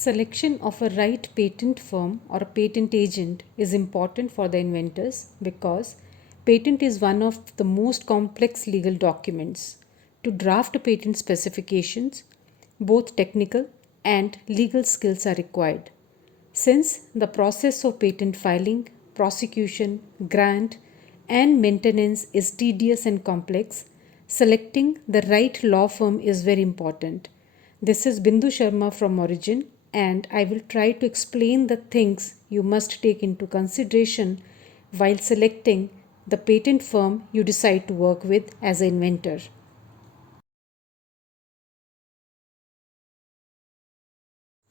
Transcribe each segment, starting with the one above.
Selection of a right patent firm or a patent agent is important for the inventors because patent is one of the most complex legal documents. To draft a patent specifications, both technical and legal skills are required. Since the process of patent filing, prosecution, grant, and maintenance is tedious and complex, selecting the right law firm is very important. This is Bindu Sharma from Origin, and I will try to explain the things you must take into consideration while selecting the patent firm you decide to work with as an inventor.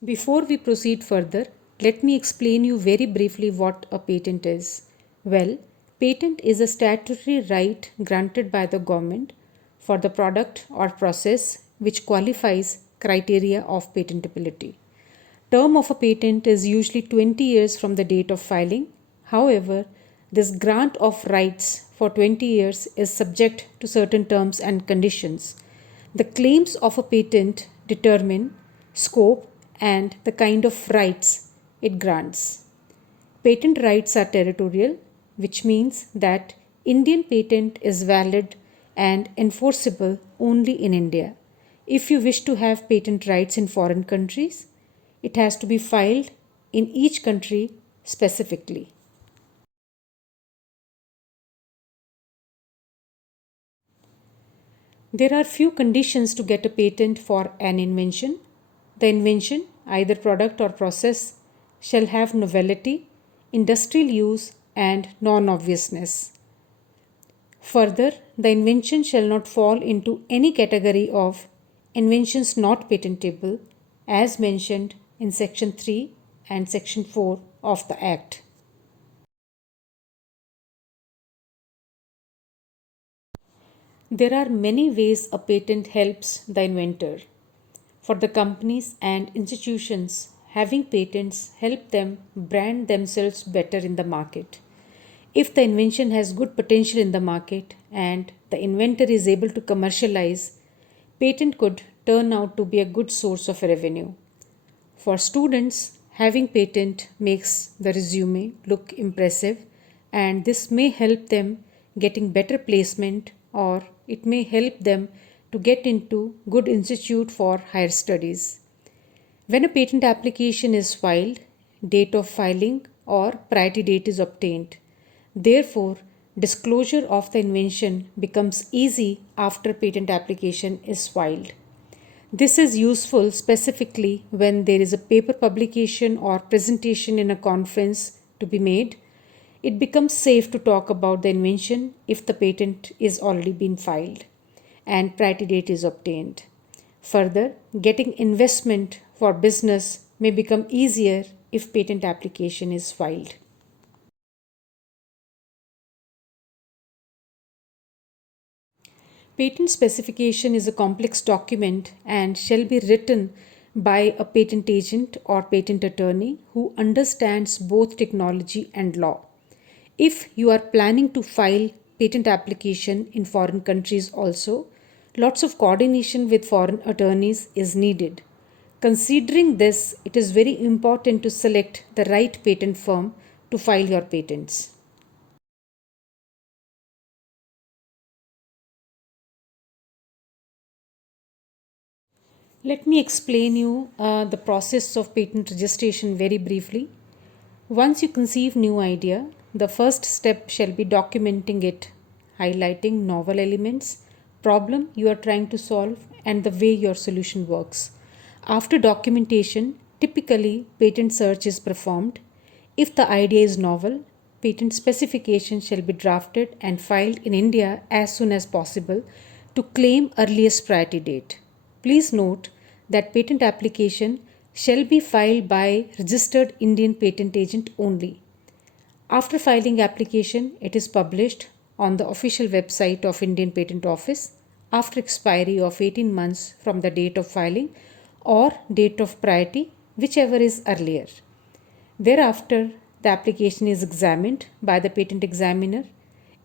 Before we proceed further, let me explain you very briefly what a patent is. Well, patent is a statutory right granted by the government for the product or process which qualifies criteria of patentability. Term of a patent is usually 20 years from the date of filing. However, this grant of rights for 20 years is subject to certain terms and conditions. The claims of a patent determine scope and the kind of rights it grants. Patent rights are territorial, which means that Indian patent is valid and enforceable only in India. If you wish to have patent rights in foreign countries, it has to be filed in each country specifically. There are few conditions to get a patent for an invention. The invention, either product or process, shall have novelty, industrial use, and non obviousness. Further, the invention shall not fall into any category of inventions not patentable as mentioned in Section 3 and Section 4 of the Act. There are many ways a patent helps the inventor. For the companies and institutions, having patents help them brand themselves better in the market. If the invention has good potential in the market and the inventor is able to commercialize, patent could turn out to be a good source of revenue. For students, having patent makes the resume look impressive, and this may help them getting better placement, or it may help them to get into good institute for higher studies. When a patent application is filed, date of filing or priority date is obtained. Therefore, disclosure of the invention becomes easy after patent application is filed. This is useful specifically when there is a paper publication or presentation in a conference to be made. It becomes safe to talk about the invention if the patent is already been filed and priority date is obtained. Further, getting investment for business may become easier if patent application is filed. Patent specification is a complex document and shall be written by a patent agent or patent attorney who understands both technology and law. If you are planning to file patent application in foreign countries also, lots of coordination with foreign attorneys is needed. Considering this, it is very important to select the right patent firm to file your patents. Let me explain you the process of patent registration very briefly. Once you conceive new idea, the first step shall be documenting it, highlighting novel elements, problem you are trying to solve, and the way your solution works. After documentation, typically patent search is performed. If the idea is novel, patent specification shall be drafted and filed in India as soon as possible to claim earliest priority date. Please note that patent application shall be filed by registered Indian patent agent only. After filing application, it is published on the official website of Indian Patent Office after expiry of 18 months from the date of filing or date of priority, whichever is earlier. Thereafter, the application is examined by the patent examiner.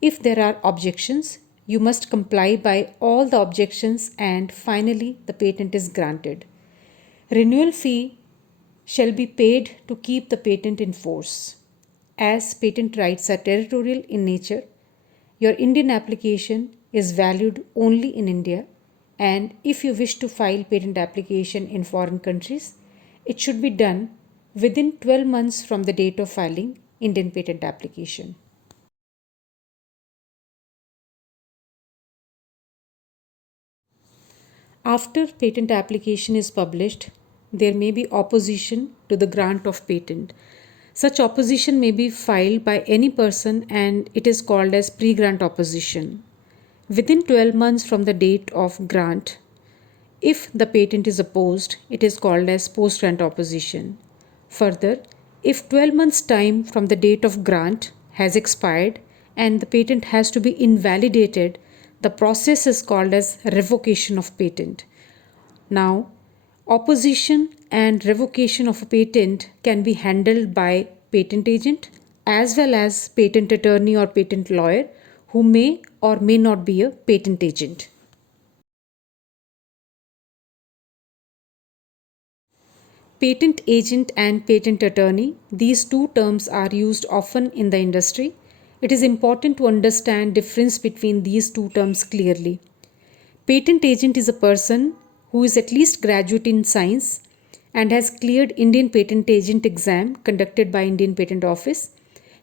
If there are objections, you must comply by all the objections and finally the patent is granted. Renewal fee shall be paid to keep the patent in force. As patent rights are territorial in nature, your Indian application is valued only in India, and if you wish to file patent application in foreign countries, it should be done within 12 months from the date of filing Indian patent application. After patent application is published, there may be opposition to the grant of patent. Such opposition may be filed by any person and it is called as pre-grant opposition. Within 12 months from the date of grant, if the patent is opposed, it is called as post-grant opposition. Further, if 12 months time from the date of grant has expired and the patent has to be invalidated, the process is called as revocation of patent. Now, opposition and revocation of a patent can be handled by patent agent as well as patent attorney or patent lawyer who may or may not be a patent agent. Patent agent and patent attorney, these two terms are used often in the industry. It is important to understand difference between these two terms clearly. Patent agent is a person who is at least graduate in science and has cleared Indian patent agent exam conducted by Indian Patent Office,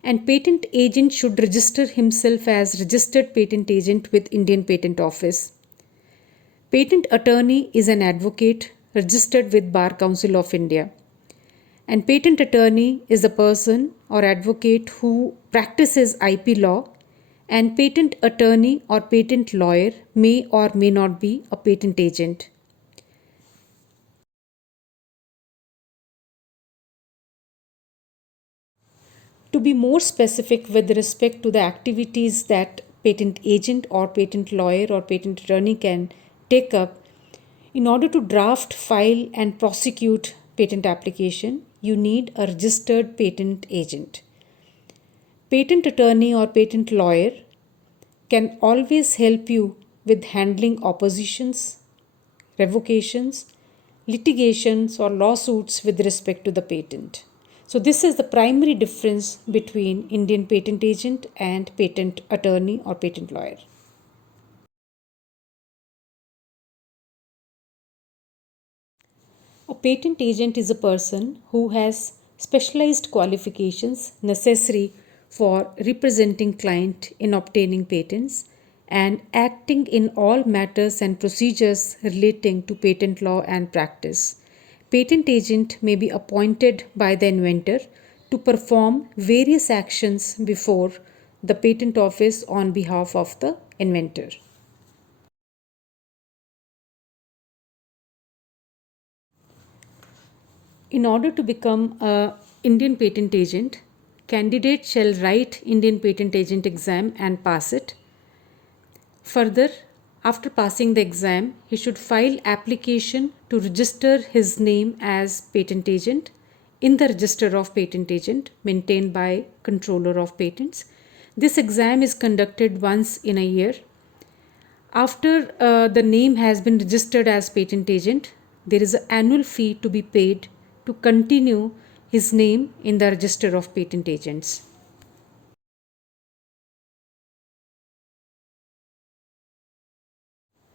and patent agent should register himself as registered patent agent with Indian Patent Office. Patent attorney is an advocate registered with Bar Council of India. And patent attorney is a person or advocate who practices IP law, and patent attorney or patent lawyer may or may not be a patent agent. To be more specific with respect to the activities that patent agent or patent lawyer or patent attorney can take up, in order to draft, file, and prosecute patent application, you need a registered patent agent. Patent attorney or patent lawyer can always help you with handling oppositions, revocations, litigations, or lawsuits with respect to the patent. So, this is the primary difference between Indian patent agent and patent attorney or patent lawyer. A patent agent is a person who has specialized qualifications necessary for representing client in obtaining patents and acting in all matters and procedures relating to patent law and practice. Patent agent may be appointed by the inventor to perform various actions before the patent office on behalf of the inventor. In order to become a Indian patent agent, candidate shall write Indian patent agent exam and pass it. Further, after passing the exam, he should file application to register his name as patent agent in the register of patent agent maintained by controller of patents. This exam is conducted once in a year. After the name has been registered as patent agent, there is an annual fee to be paid to continue his name in the register of patent agents.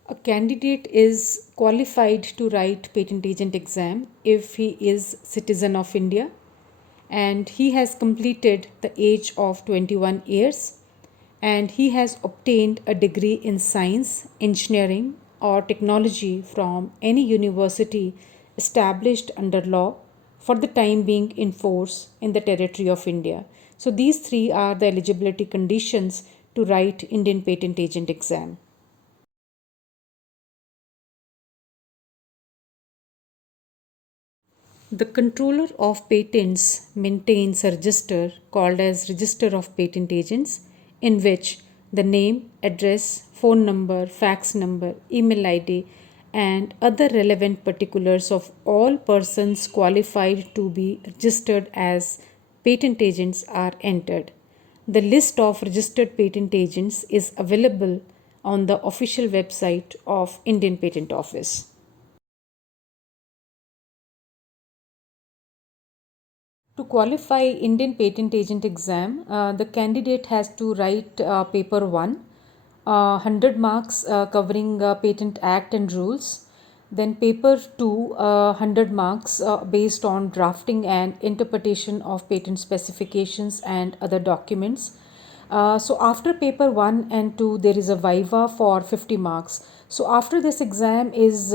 A candidate is qualified to write patent agent exam if he is citizen of India and he has completed the age of 21 years and he has obtained a degree in science, engineering or technology from any university established under law for the time being in force in the territory of India. So these three are the eligibility conditions to write Indian patent agent exam. The controller of patents maintains a register called as Register of Patent Agents in which the name, address, phone number, fax number, email ID and other relevant particulars of all persons qualified to be registered as patent agents are entered. The list of registered patent agents is available on the official website of Indian Patent Office. To qualify Indian Patent Agent exam, the candidate has to write paper 1, 100 marks covering Patent Act and rules. Then paper 2, 100 marks based on drafting and interpretation of patent specifications and other documents. So after paper 1 and 2, there is a viva for 50 marks. So after this exam is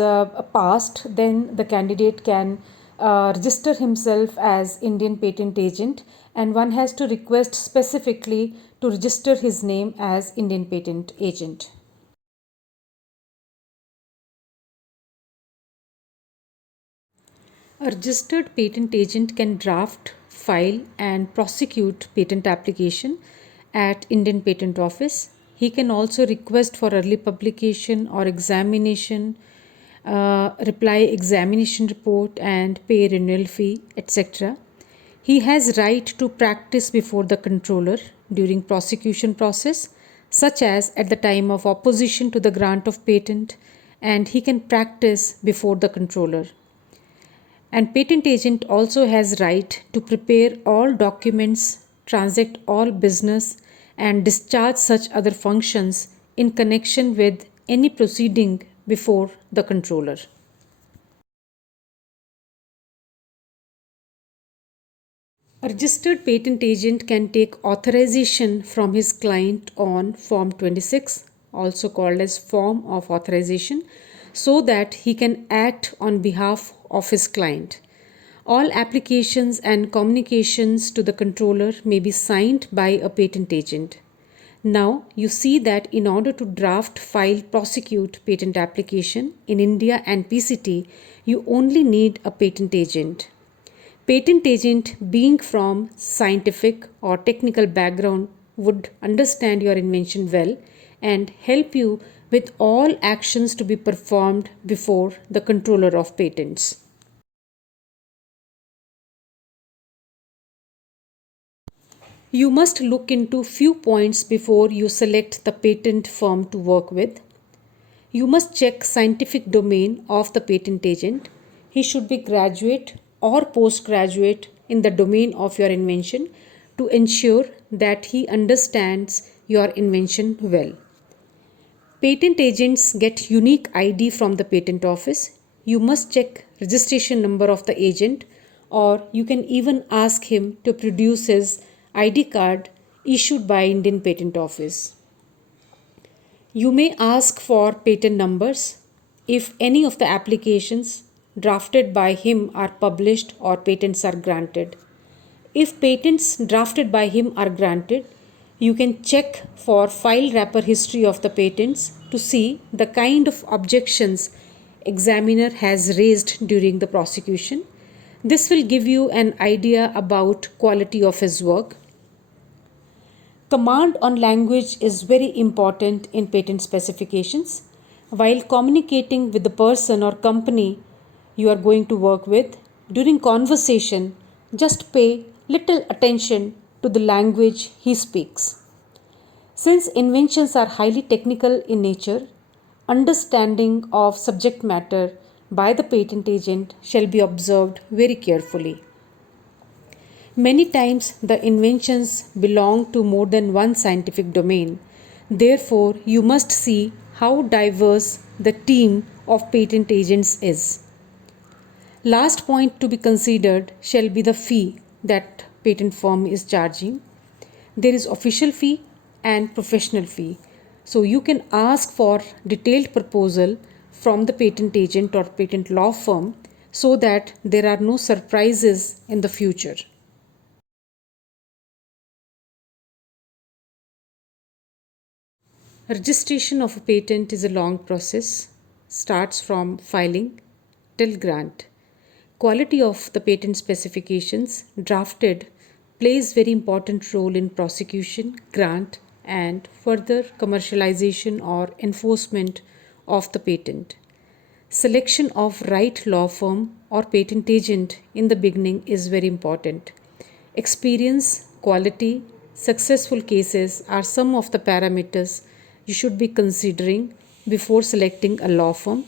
passed, then the candidate can register himself as Indian Patent Agent, and one has to request specifically to register his name as Indian Patent Agent. A registered patent agent can draft, file, and prosecute patent application at Indian Patent Office. He can also request for early publication or examination, reply examination report, and pay renewal fee, etc. He has right to practice before the controller during prosecution process, such as at the time of opposition to the grant of patent, and he can practice before the controller. And patent agent also has right to prepare all documents, transact all business, and discharge such other functions in connection with any proceeding before the controller. A registered patent agent can take authorization from his client on Form 26, also called as Form of Authorization, so that he can act on behalf of his client. All applications and communications to the controller may be signed by a patent agent. Now you see that in order to draft, file, prosecute patent application in India and PCT, you only need a patent agent. Patent agent, being from scientific or technical background, would understand your invention well and help you with all actions to be performed before the controller of patents. You must look into few points before you select the patent firm to work with. You must check scientific domain of the patent agent. He should be graduate or postgraduate in the domain of your invention to ensure that he understands your invention well. Patent agents get unique ID from the patent office. You must check registration number of the agent, or you can even ask him to produce his ID card issued by Indian Patent Office. You may ask for patent numbers if any of the applications drafted by him are published or patents are granted. If patents drafted by him are granted, you can check for file wrapper history of the patents to see the kind of objections examiner has raised during the prosecution. This will give you an idea about quality of his work. Command on language is very important in patent specifications. While communicating with the person or company you are going to work with, during conversation, just pay little attention to the language he speaks. Since inventions are highly technical in nature, understanding of subject matter by the patent agent shall be observed very carefully. Many times the inventions belong to more than one scientific domain. Therefore, you must see how diverse the team of patent agents is. Last point to be considered shall be the fee that patent firm is charging. There is official fee and professional fee. So you can ask for detailed proposal from the patent agent or patent law firm so that there are no surprises in the future. Registration of a patent is a long process, starts from filing till grant. Quality of the patent specifications drafted plays very important role in prosecution, grant, and further commercialization or enforcement of the patent. Selection of right law firm or patent agent in the beginning is very important. Experience, quality, successful cases are some of the parameters you should be considering before selecting a law firm.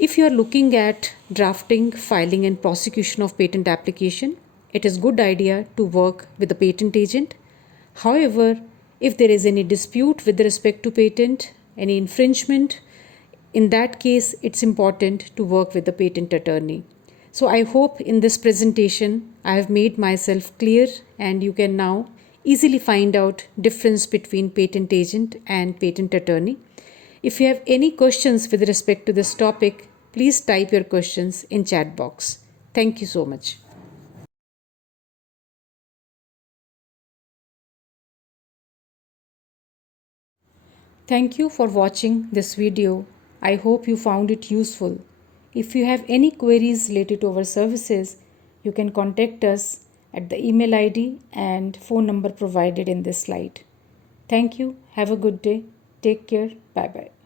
If you are looking at drafting, filing and prosecution of patent application, it is good idea to work with a patent agent. However, if there is any dispute with respect to patent, any infringement, in that case it's important to work with the patent attorney. So I hope in this presentation I have made myself clear and you can now easily find out difference between patent agent and patent attorney. If you have any questions with respect to this topic, please type your questions in chat box. Thank you so much. Thank you for watching this video. I hope you found it useful. If you have any queries related to our services, you can contact us at the email ID and phone number provided in this slide. Thank you. Have a good day. Take care. Bye bye.